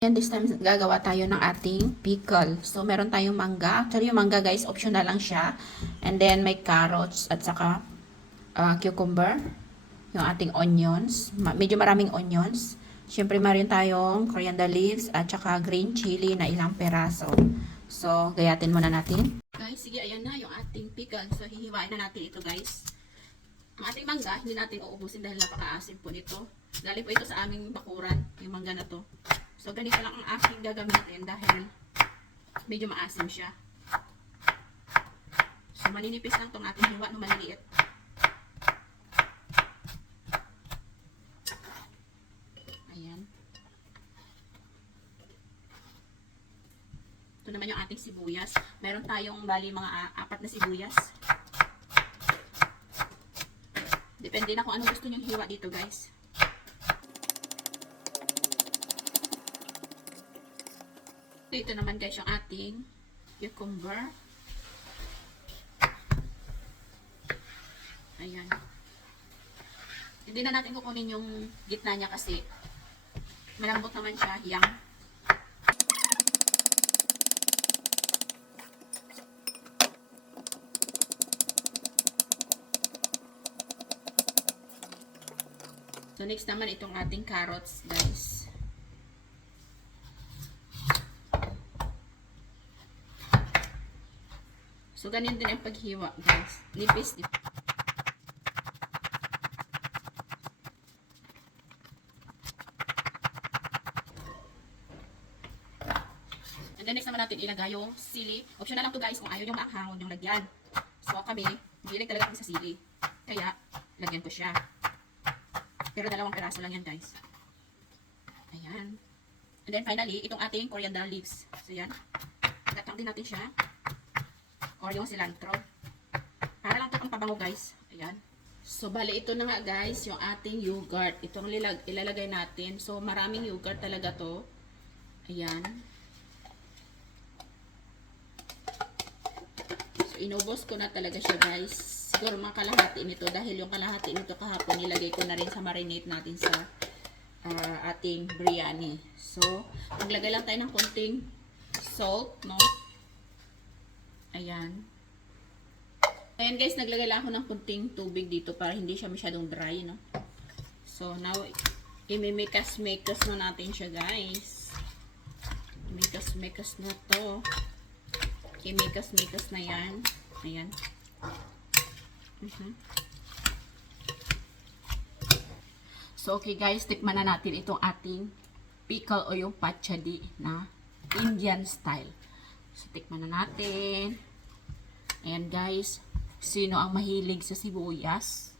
And this time, gagawa tayo ng ating pickle. So, meron tayong mangga. Actually, yung mangga, guys, optional lang siya. And then, may carrots at saka ah, cucumber. Yung ating onions. Ma- medyo maraming onions. Siyempre, meron tayong coriander leaves at saka green chili na ilang peraso. So, gayatin muna natin. Guys, sige, ayan na yung ating pickle. So, hihiwain na natin ito, guys. Ang ating mangga, hindi natin uubusin dahil napakaasim po nito. Galing po ito sa aming bakuran, yung mangga na to. So, ganito lang ang aking gagamitin dahil medyo maasim siya. So, maninipis lang tong ating hiwa na maliliit. Ayan. Ito naman yung ating sibuyas. Meron tayong bali mga apat na sibuyas. Depende na kung ano gusto nyong hiwa dito, guys. Ito naman guys yung ating cucumber. Ayan. Hindi na natin kukunin yung gitna niya kasi malambot naman siya, yang. So next naman itong ating carrots guys. So, ganyan din ang paghiwa, guys. Nipis, nipis. And then next naman natin ilagay yung sili. Optional lang to guys kung ayaw yung maanghang, huwag yung lagyan. So kami, bilig talaga kami sa sili. Kaya, lagyan ko siya. Pero dalawang peraso lang yan guys. Ayan. And then finally, itong ating coriander leaves. So yan. Gatang din natin siya or yung cilantro. Para lang ito pang pabango guys. Ayan. So, bali ito na nga guys, yung ating yogurt. Itong lilag, ilalagay natin. So, maraming yogurt talaga to. Ayan. So, inubos ko na talaga siya guys. Siguro mga kalahati nito dahil yung kalahati nito kahapon nilagay ko na rin sa marinate natin sa ah, ating biryani. So, maglagay lang tayo ng konting salt, no? Ayan. Ayan guys, naglagay lang ako ng kunting tubig dito para hindi siya masyadong dry, no? So, now, imimikas-mikas na natin siya, guys. Imikas-mikas na to. Imikas-mikas na yan. Ayan. Mhm. So, okay guys, tikman na natin itong ating pickle o yung pachadi na Indian style. So, tikman na natin. Ayan guys, sino ang mahilig sa sibuyas?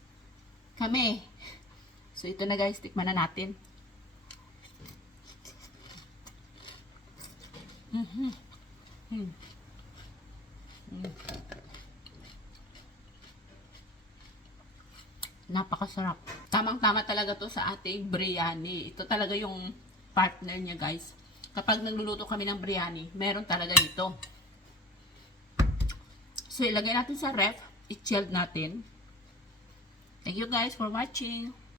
Kami. So, ito na guys, tikman na natin. Mhm. Mm. Mm. Napakasarap. Tamang-tama talaga to sa ating biryani. Ito talaga yung partner niya guys. Kapag nagluluto kami ng biryani, meron talaga dito. So, ilagay natin sa ref. I-chilled natin. Thank you guys for watching.